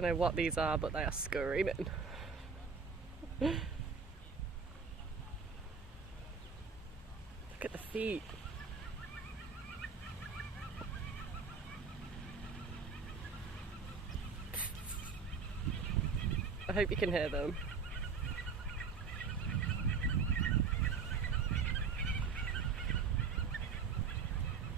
Don't know what these are, but they are screaming. Look at the feet. I hope you can hear them.